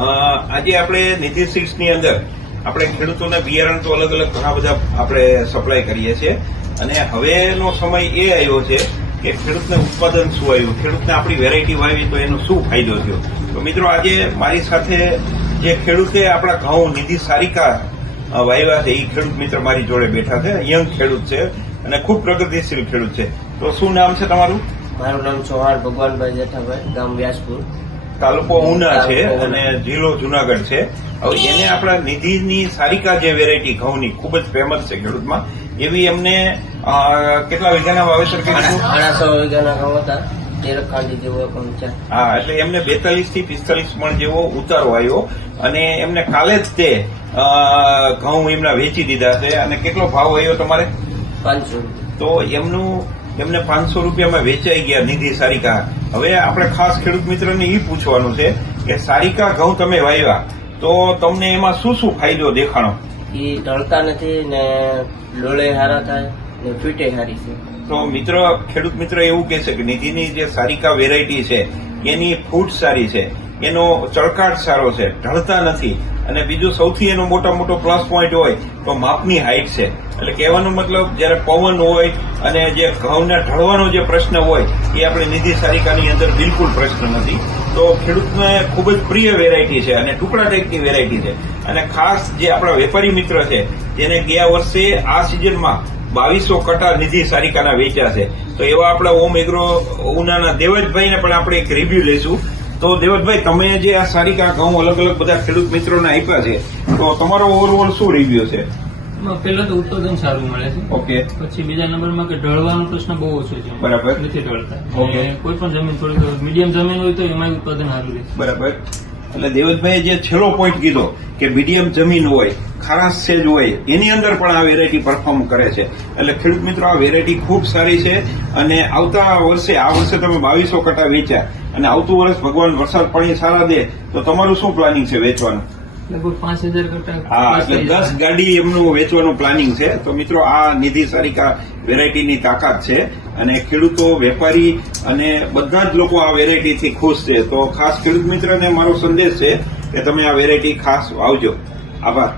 આજે આપણે નિધિ સીડ્સની અંદર આપણે ખેડૂતોને બિયારણ તો અલગ અલગ ઘણા બધા આપણે સપ્લાય કરીએ છીએ. અને હવેનો સમય એ આવ્યો છે કે ખેડૂતને ઉત્પાદન શું આવ્યું? ખેડૂતને આપણી વેરાયટી વાવી તો એનો શું ફાયદો થયો? તો મિત્રો આજે મારી સાથે જે ખેડૂતે આપણા ઘઉં નિધિ સારિકા વાવ્યા છે એ ખેડૂત મિત્ર મારી જોડે બેઠા છે. યંગ ખેડૂત છે અને ખૂબ પ્રગતિશીલ ખેડૂત છે. તો શું નામ છે તમારું? મારું નામ ચૌહાણ ભગવાનભાઈ જેઠાભાઈ, ગામ વ્યાસપુર. તાલુકો ઉના છે અને જિલ્લો જુનાગઢ છે. હવે એને આપણા નિધિની સારિકા જે વેરાયટી ઘઉંની ખૂબ જ ફેમસ છે ખેડૂતમાં. એવી એમને કેટલા વીઘાના વાવેતર કર્યું? વીઘાના ઘઉં હતા. હા એટલે એમને બેતાલીસથી પિસ્તાલીસ મણ જેવો ઉતારો આવ્યો અને એમને કાલે જ તે ઘઉં એમના વેચી દીધા છે. અને કેટલો ભાવ આવ્યો તમારે? પાંચસો તો એમનું એમને પાંચસો રૂપિયામાં વેચાઈ ગયા નિધિ સારિકા. હવે આપણે ખાસ ખેડૂત મિત્રને એ પૂછવાનું છે કે સારિકા ઘઉં તમે વાવ્યા તો તમને એમાં શું શું ફાયદો દેખાણો? એ ટળતા નથી ને લોળે હારા થાય ને ફીટે સારી છે. તો મિત્ર ખેડૂત મિત્ર એવું કહે છે કે નિધિની જે સારિકા વેરાયટી છે એની ફૂટ સારી છે. એનો ચળકાટ સારો છે, ઢળતા નથી. અને બીજું સૌથી એનો મોટા મોટો પ્લસ પોઈન્ટ હોય તો માપની હાઇટ છે. એટલે કહેવાનો મતલબ જ્યારે પવન હોય અને જે ઘઉંને ઢળવાનો જે પ્રશ્ન હોય, એ આપણે નિધિ સારિકાની અંદર બિલકુલ પ્રશ્ન નથી. તો ખેડૂતને ખૂબ જ પ્રિય વેરાયટી છે અને ટુકડા ટાઈપની વેરાયટી છે. અને ખાસ જે આપણા વેપારી મિત્ર છે, જેને ગયા વર્ષે આ સિઝનમાં બાવીસો કટા નિધિ સારિકાના વેચ્યા છે. તો એવા આપણા ઓમ એગ્રો ઉનાના દેવજભાઈને પણ આપણે એક રિવ્યુ લઈશું. તો દેવતભાઈ તમે જે આ સારિકા ઘઉં અલગ અલગ બધા ખેડૂત મિત્રોને આપ્યા છે તો તમારો ઓવરઓલ શું રિવ્યુ છે? પહેલા તો ઉત્પાદન સારું મળે છે. ઓકે. પછી બીજા નંબરમાં કે ઢળવાનો પ્રશ્ન બહુ ઓછો છે. બરાબર. નથી ઢળતા. કોઈ પણ જમીન થોડી મીડિયમ જમીન હોય તો એમાં ઉત્પાદન સારું રહે બરાબર. એટલે દેવતભાઈએ જે છેલ્લો પોઈન્ટ કીધો કે મીડિયમ જમીન હોય ખારાશ સેજ હોય એની અંદર પણ આ વેરાયટી પરફોર્મ કરે છે. એટલે ખેડૂત મિત્રો આ વેરાયટી ખૂબ સારી છે અને આવતા વર્ષે આ વર્ષે તમે બાવીસો કટા વેચ્યા અને આવતું વર્ષ ભગવાન વરસાદ પાણી સારા દે તો તમારું શું પ્લાનિંગ છે વેચવાનું? લગભગ પાંચ હજાર કરતા હા એટલે દસ ગાડી એમનું વેચવાનું પ્લાનિંગ છે. તો મિત્રો આ નિધિ સારિકા વેરાયટીની તાકાત છે અને ખેડૂતો વેપારી અને બધા જ લોકો આ વેરાયટીથી ખુશ છે. તો ખાસ ખેડૂત મિત્રને મારો સંદેશ છે કે તમે આ વેરાયટી ખાસ વાવજો. આભાર.